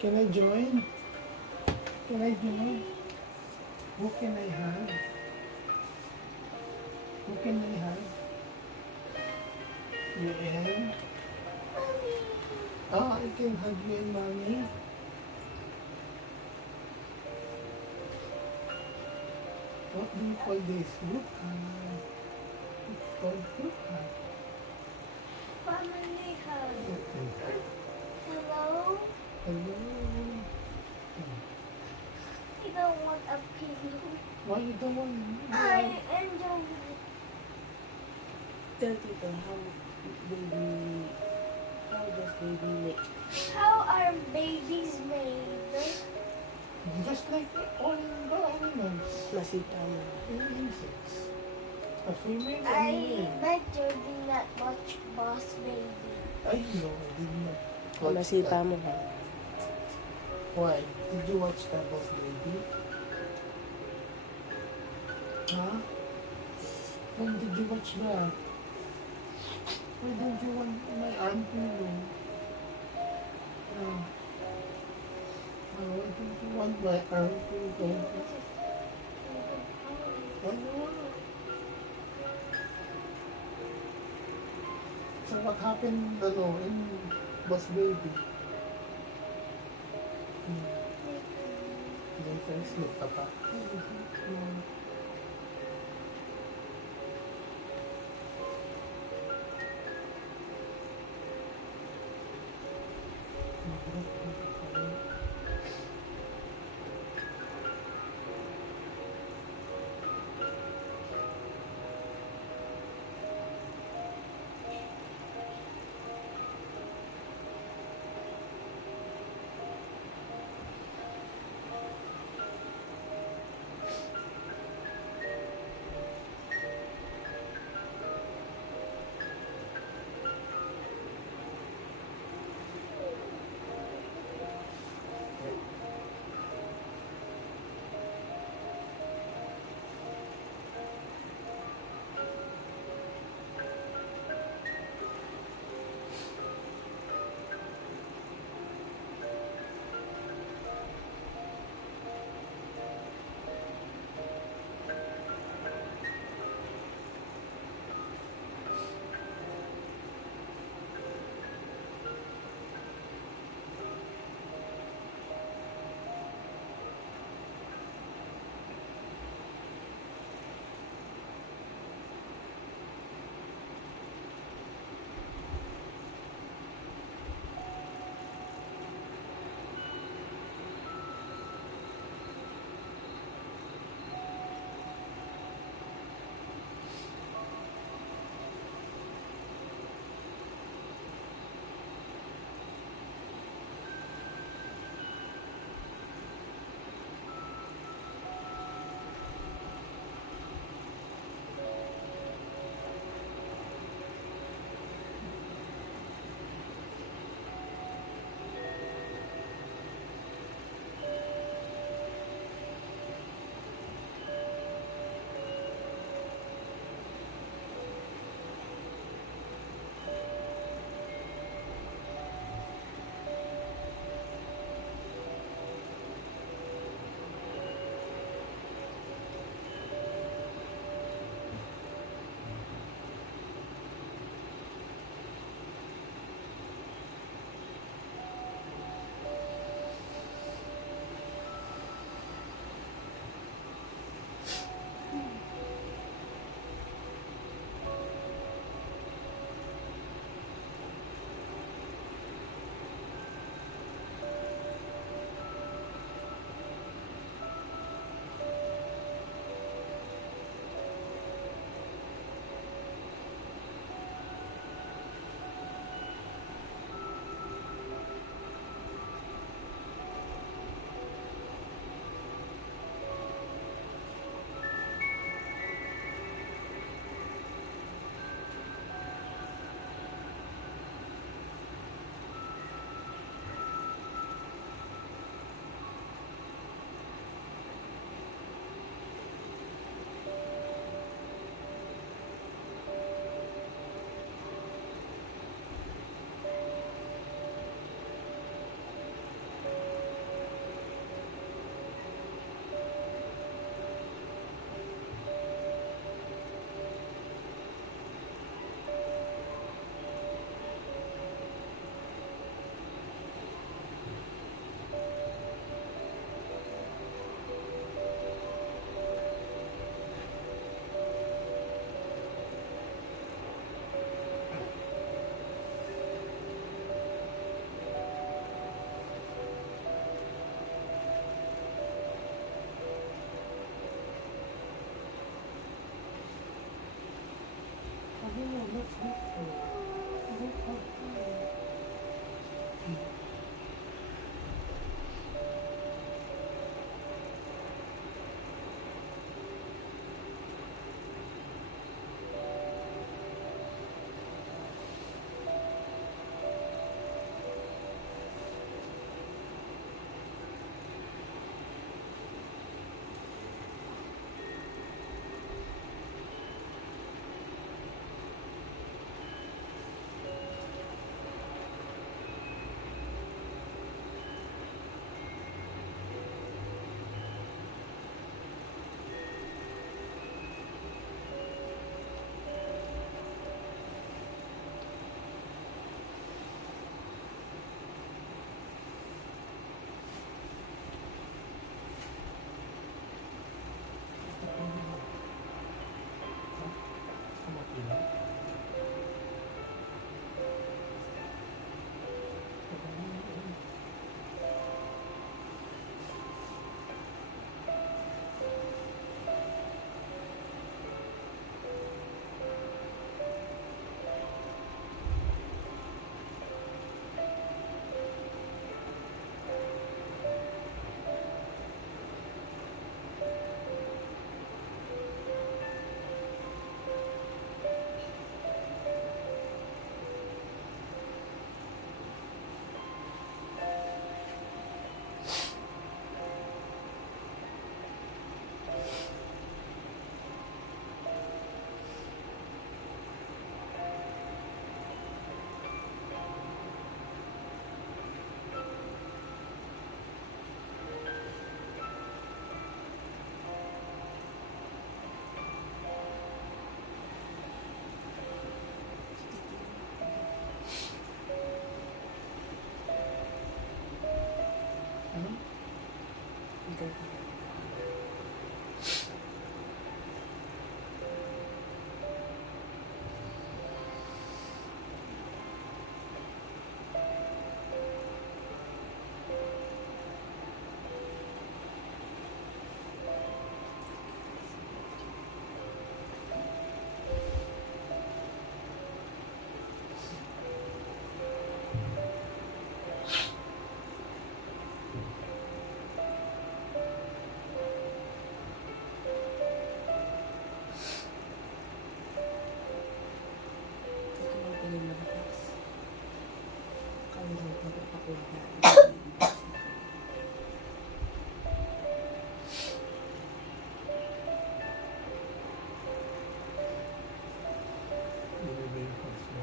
Can I join? Can I join? Who can I hug? Who can I hug? You and? Oh, I can hug you and mommy. What do you call this? Group hug. It's called group hug. Family hug. Okay. Hello? Hello. I don't want a pillow. Why you don't want I enjoy Tell Tito how does baby make? how are babies made. just like all the animals, Masita mo. and insects. A female and I male. bet you did not watch Boss Baby. I know, I did not watch Masita that. mo ka. Why? Did you watch that, Boss Baby? Huh? When did you watch that? Why don't you want my arm pillow? Why don't you want my arm pillow? Why not? So what happened, in Boss Baby? Later, sleep ka pa. Sige na, let's go. Go pa. Ano? Ikaw. Ibibigay yung pulse mo.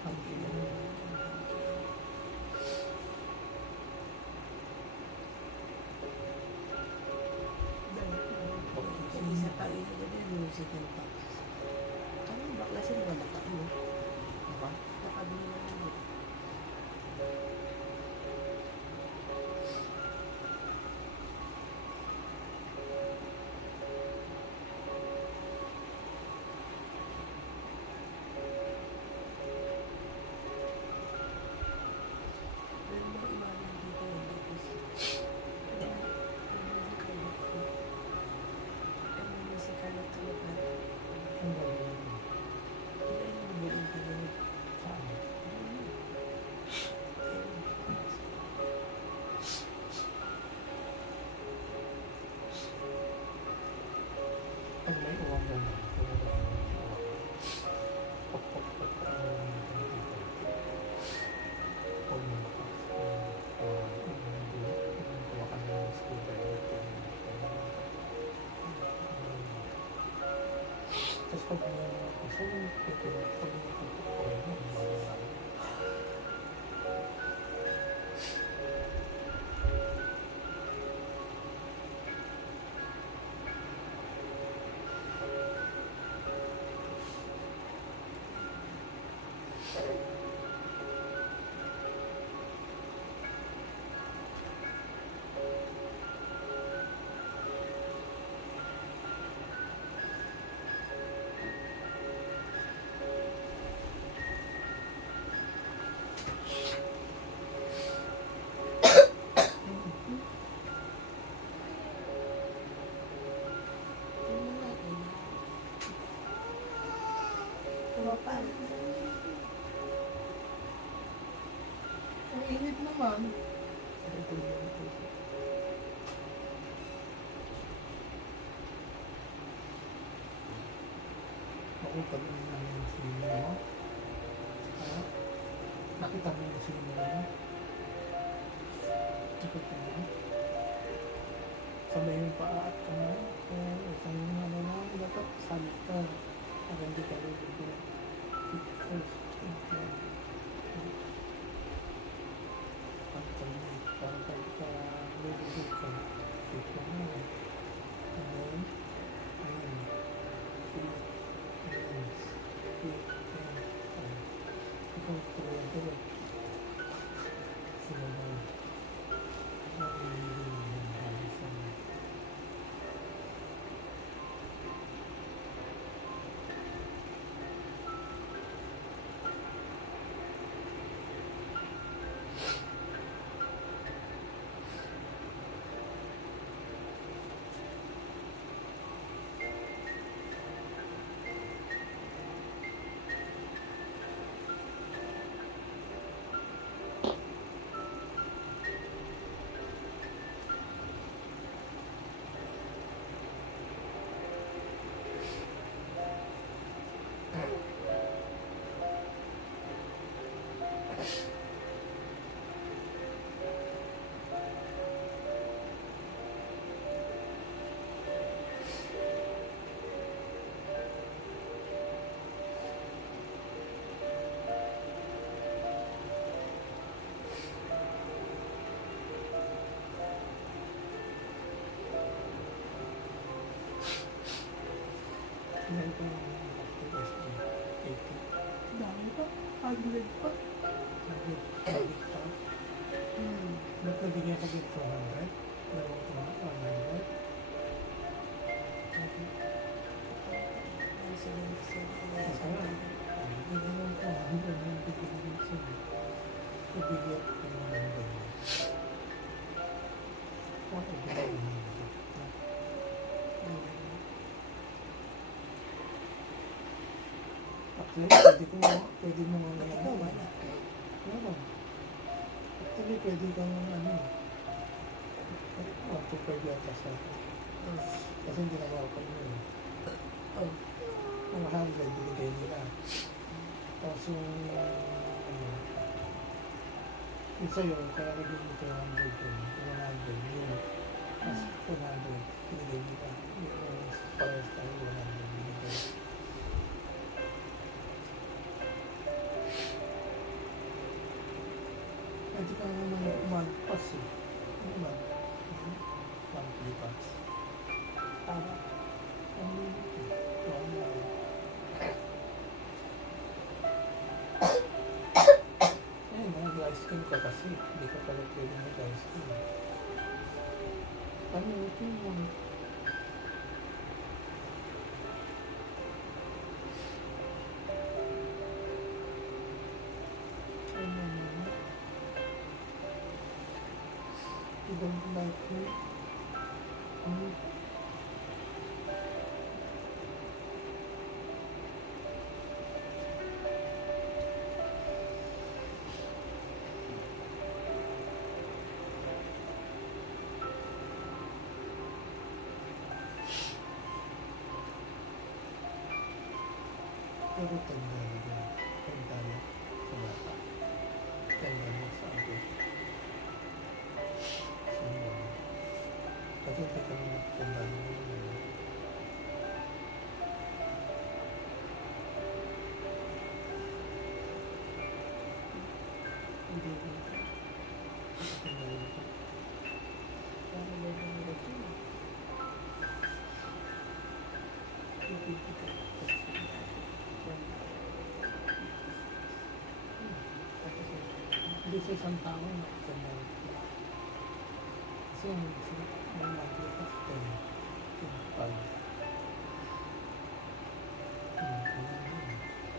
Happy na. Isa pa rin na din, musical box. Ano, baklasin ba baka mo? Diba? Nakabili na lang. Pero mga iwanan dito yun, tapos musical na talaga. Ang gagawin mo. Ilan yung buong pinunod? Saan? Pag may uwang gano'n, pwede na yung uwang. Pok, pok, pok, pok, ano yung mga dito. Pag may lakas, kuha ka ng screwdriver. Tapos pag may gusto mo, pag may tutukoy mo, init naman. Ito yung ito. Ako pag namin yung sinimo mo. Ha? Nakita mo yung sinimo mo? Nakita mo? Sabay yung paa at kamay. Isang yung ano na, dapat sabi ka. Pag hindi ka lulubog. First. At parang pagka lulubog ka, fit mo na. And then, ayan. Fit. Ayan. Fit. Ayan. Ikaw tuloy. Sila na. Ilan pa yung SB? 80. Dami pa. Agad pa. Agad pa. Ba't nabigyan ka din 400? Dalawang 100? Ang sabihin ko sa Masaya. Hindi naman 400 na yung bigyan ko sa'yo. Ibigyan ko ng 100. What a good Actually, pwede mo nga Ba't ikaw wala? Wala. Actually, pwede kang ano, 125 yata sa akin. Kasi hindi nagawa ko yun. Oh. Mga 100 binigay nila. Tapos yung, ano, yung sa'yo, kaya naging ito 100 yun. 100 yun. Tapos 100 binigay nila. Yung parehas tayo 100 binigay. Pwede ka naman mag-pass eh. Ano ba? Monthly pass. Tama. Ang limit eh. 1 hour. Nag-ice cream ka kasi. Hindi ka pala pwede mag-ice cream. Ano ito mo? Ano mo? You don't like me? Pero tanda na yun. Tanda na sa bata. Tanda na sa akin. Kasi hindi kami tanda na yun. Hindi ko. Tanda na yun. Parang may mga routine. Hindi ko. Hindi sa isang tao na tanda na. Kasi yung monthly pass 10, 25.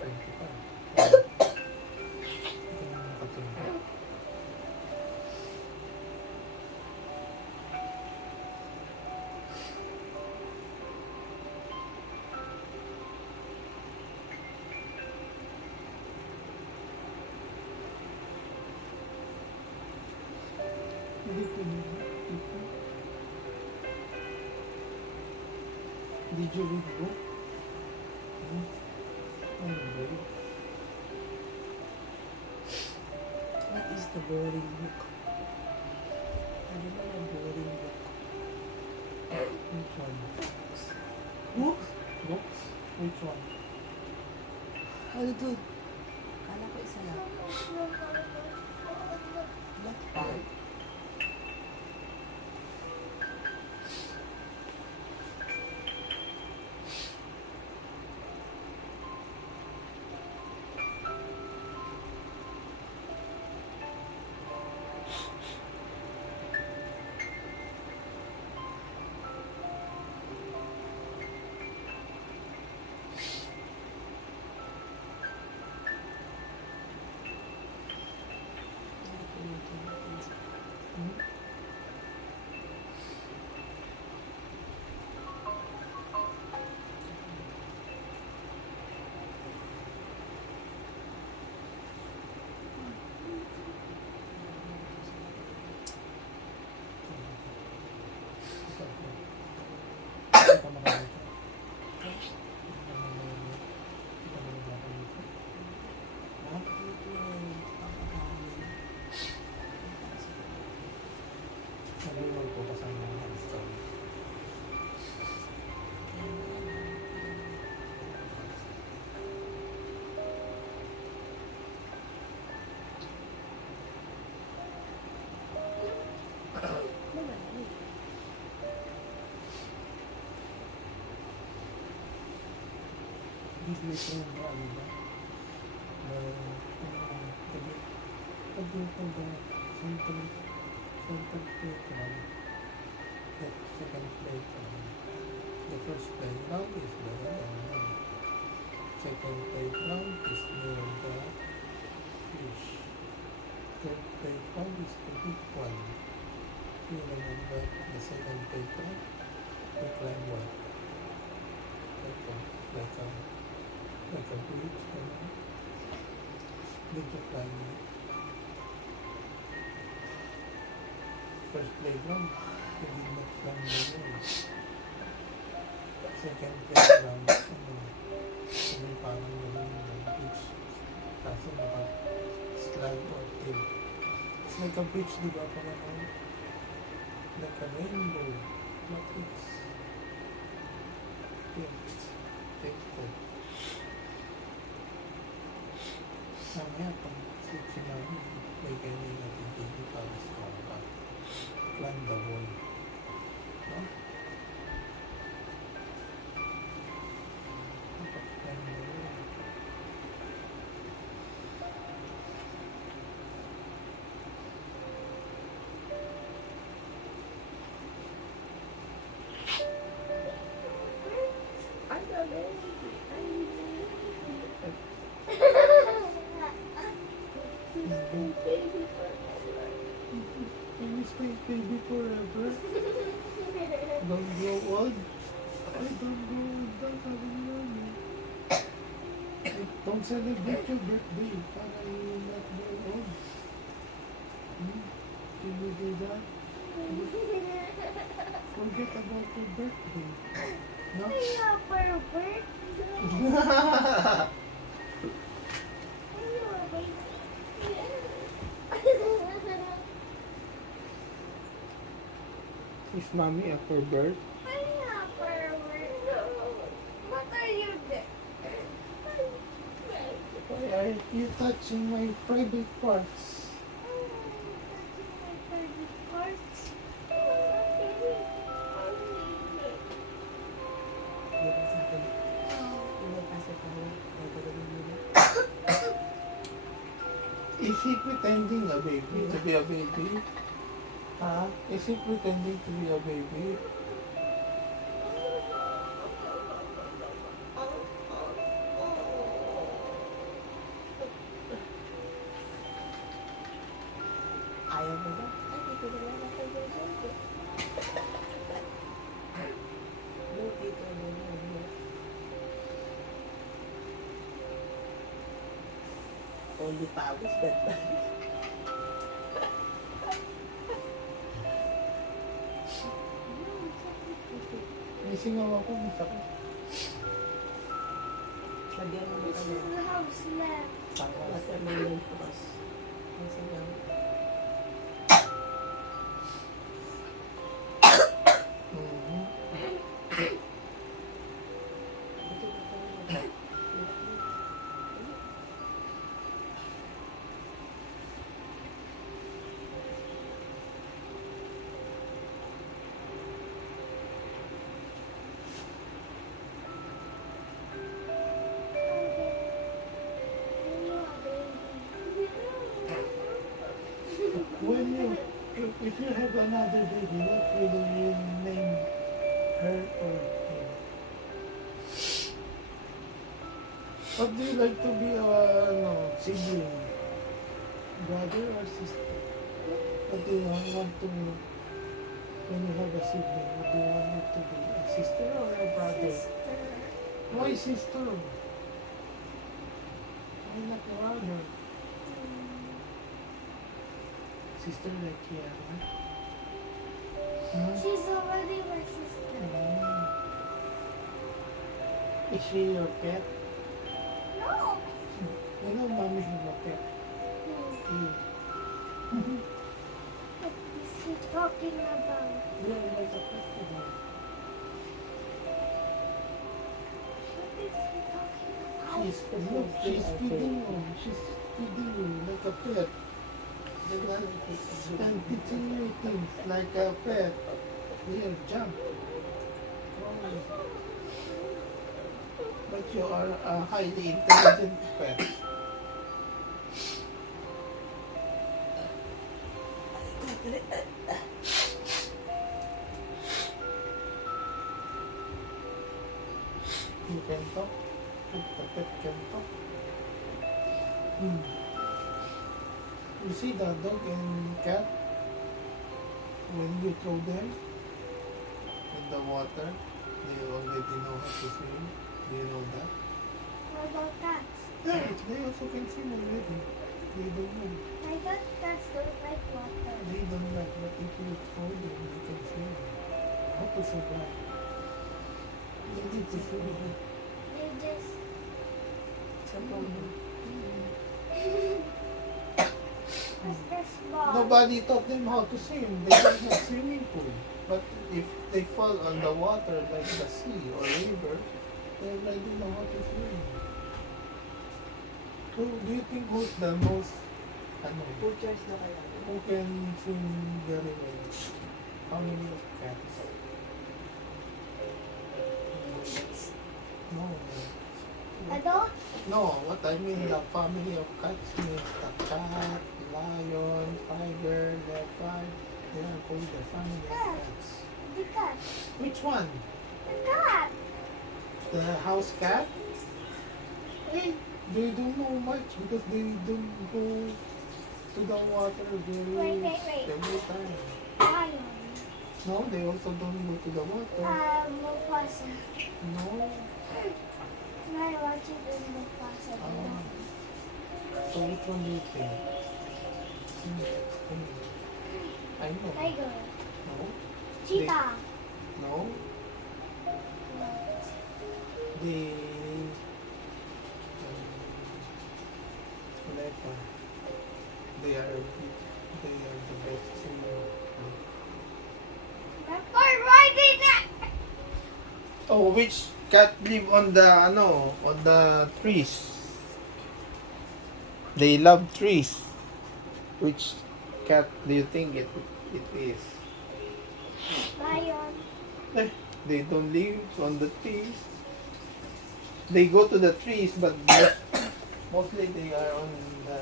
25. Ito na nakatulog. Dito nila. Dito. Did you read book? Ano ba yun? What is the boring book? Ano ba ang boring book? Which one? Books? Books? Which one? Ano doon? Kala ko isa lang. Black part. Hmm? Ito ka makalito. Ito ka makalito. Ito ka makalito. Ha? Sabi mo po kasama ng hamster. Bibili ko yung ano ba? Center playground. The second playground. The first playground is the one. Second playground is near the fish. Third playground is the big one. You remember the second playground? We climb what? Like a bridge, you know? Did you climb it? First playground, you did not climb the wall. Second playground, may parang gano'n yung bridge. Kaso naka-slide or tail. It's like a bridge, di ba? Parang like a rainbow. But it's tilt. Mamaya pag sleep si mami, may ganyan natin tigil para strong ka. Climb the wall. No? Dapat climb the wall. Can you stay baby forever? Don't grow old? I don't grow old daw, sabi ni mami. Don't celebrate your birthday para you will not grow old. Can you do that? Forget about your birthday. No? Is mommy a pervert? What are you doing? Why are you touching my private parts? Di ba sa akin? Pinapasok ako. Ay, gagawin mo na. Is he pretending a baby to be a baby? Huh? Is he pretending to be a baby? Ayaw mo ba? Ay, dito na lang ako gagawin. Dito na lang. Only pawis, but singaw ako, masakit. Lagyan mo This ng is the house left. watermelon plus. Ang sabaw. Mhm. Ito na pala. When you, if you have another baby, what will you name her or him? What do you like to be no, sibling? Brother or sister? What do you want to, when you have a sibling, what do you want it to be? A sister or a brother? Why sister? Why not brother? Sister like Kiara? Hmm? She's already my sister. Mm. Is she your pet? No. You know, mommy have a pet. You. What is he talking about? Yeah, there's a festival. What is he talking about? She's feeding you. She's feeding you like a pet. And teaching you things like a pet. Here, jump. But you are a highly intelligent pet. You can talk. The pet can talk. You see the dog and cat? When you throw them in the water, they already know how to swim. Do you know that? What about cats? Yeah, they also can swim already. They don't know. I thought cats don't like water. They don't like, but if you throw them, they can swim. How to survive? They need to survive. They just... Sa pondo. What's this ball? Nobody taught them how to swim. They don't have swimming pool. But if they fall on the water like the sea or river, they already know how to swim. Who do you think who's the most, Full choice na kaya. who can swim very well? How many of cats? No. Adult? No, what I mean, the family of cats means the cat, lion, tiger, leopard. They are called the family of cats. The cat. Which one? The cat. The house cat? Hey, they don't know much because they don't go to the water Wait. every time. Lion. No, they also don't go to the water. Mufasa. No. I watch it in Mufasa. So which one do you think? I know. Tiger. No. Cheetah. No. What? The leopard. They are the best swimmer. Leopard riding it. Oh, which cat live on the trees? They love trees. Which cat do you think it is? Lion. They don't live on the trees. They go to the trees, but mostly they are on the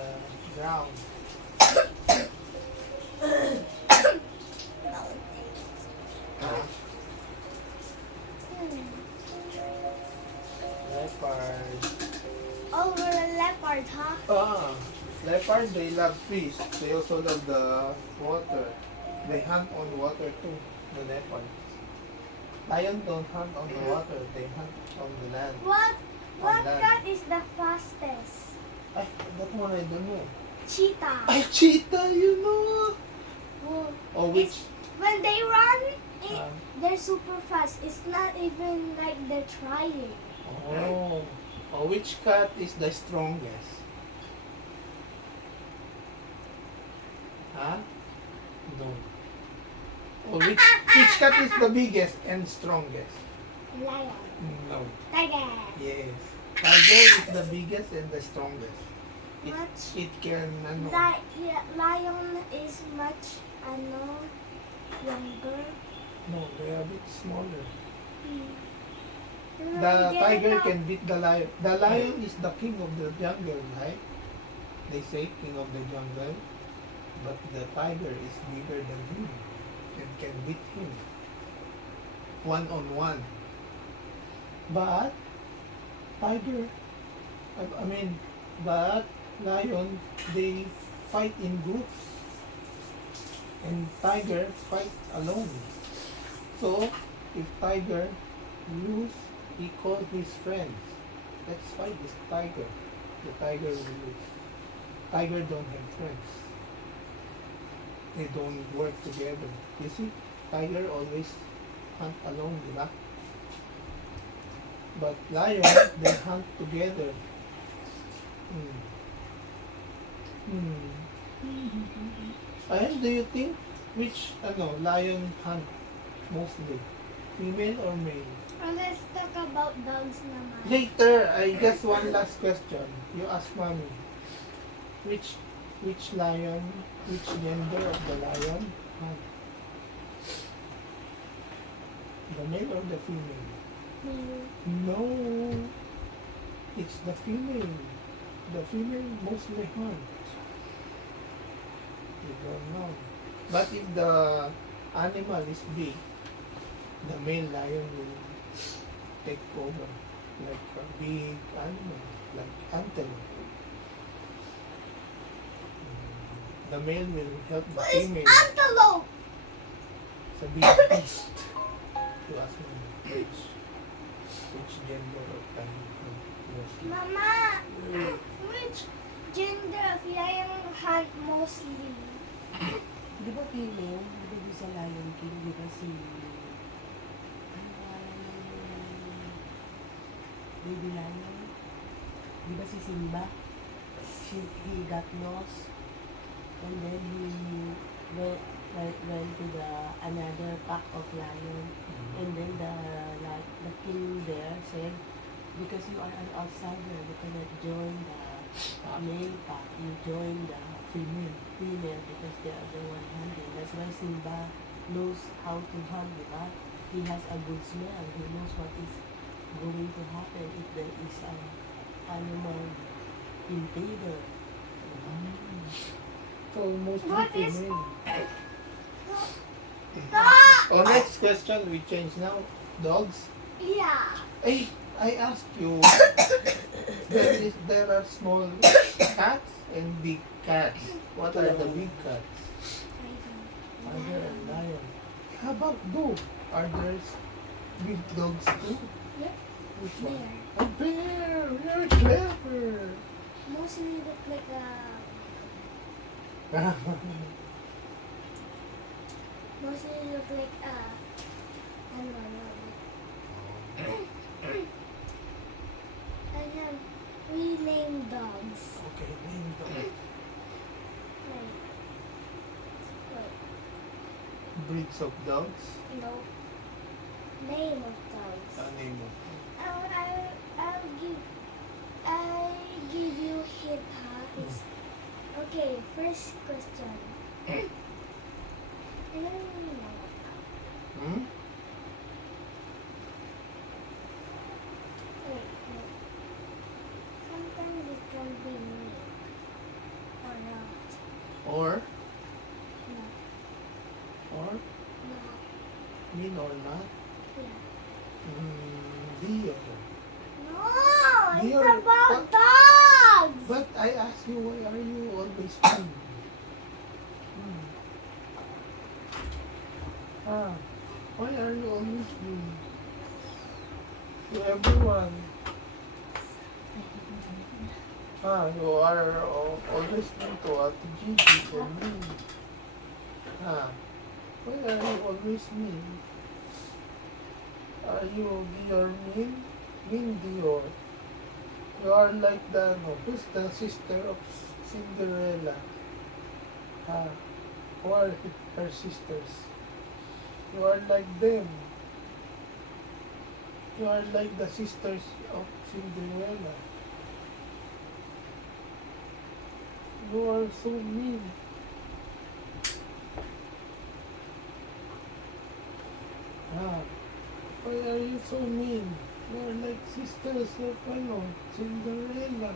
ground. Leopard. Oh, we're a leopard, huh? Leopard, they love trees. They also love the water. They hunt on water too, the leopard. Lion don't hunt on the water, they hunt on the land. What land. cat is the fastest? That one I don't know. Cheetah. Cheetah, you know. Oh, Oh, which? when they run they're super fast. It's not even like they're trying. Oh. Oh, which cat is the strongest? Huh? No. Oh, which cat is the biggest and strongest? Lion. No. Tiger. Yes. Tiger is the biggest and the strongest. Much. It can, ano, Lion is much, younger. no, they're a bit smaller. Hmm. The tiger can beat the lion. The lion is the king of the jungle, right? They say king of the jungle. But the tiger is bigger than him and can beat him one-on-one. But tiger, but lion, they fight in groups, and tiger fight alone. So if tiger lose, he call his friends. Let's fight this tiger. The tiger will lose. Tiger don't have friends. They don't work together. You see, tiger always hunt alone, di ba? But lion, they hunt together. And do you think which lion hunt mostly? Female or male? Let's talk about dogs naman. Later, I guess one last question. You ask mommy. Which lion, which gender of the lion hunt? The male or the female? No. It's the female. The female mostly hunt. You don't know. But if the animal is big, the male lion will take over. Like a big animal, like antelope. The male will help the What is female. antelope? It's a big beast. You ask me which gender of animal mostly. Mama, which gender of lion hunt mostly? Di ba female? Di ba di sa Lion King? Di ba si... Ano pangalan ng baby lion? Di ba si Simba? He got lost. And then he went to the another pack of lion. And then the king there said, because you are an outsider, you cannot join the male pack. You join the Female. female because they are the one hunting. That's why Simba knows how to hunt, diba? He has a good smell. He knows what is going to happen if there is an animal invader. So mostly What is- female. Dog! Oh, next question we change now. Dogs. Yeah. Hey, I asked you. There are small cats and big cats. What are the big cats? Tiger and lion. How about dog? Are there big dogs too? Yep. Which one? Bear. A bear. You're clever. Mostly look like a. Mostly look like a. I don't know. We name dogs. Okay, name dog. Wait. Breeds of dogs. No. Name of dogs. Name of I'll give you hint, huh? Okay, first question. I don't really know. Hmm? Wait. Sometimes it can be me. Or not. Or No. No. mean or not? Yeah. Deer. No! It's Deer. about dogs! But I asked you, why are you always mean? Why are you always mean? To everyone. You are always mean to Ate Gigi and me. Why are you always mean? Are you Dior Min? Min Dior. You are like the, no, who's the sister of Cinderella? Who are her sisters? You are like them. You are like the sisters of Cinderella. You are so mean. Why are you so mean? You are like sisters of Cinderella.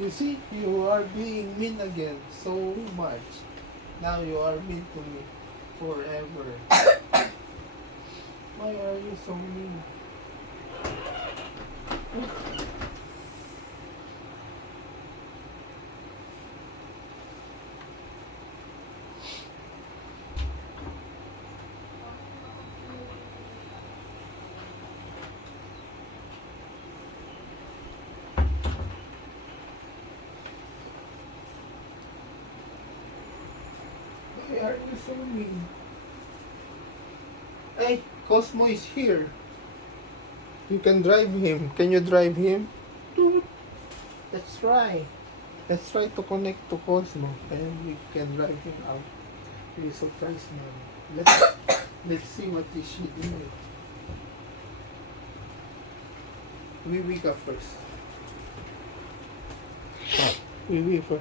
You see, you are being mean again so much. Now you are mean to me forever. Why are you so mean? Why are you so mean? Hey, Cosmo is here. You can drive him. Can you drive him? Let's try. Let's try to connect to Cosmo and we can drive him out. He is surprised now. Let's see what is she doing. We wake up first. We wake up.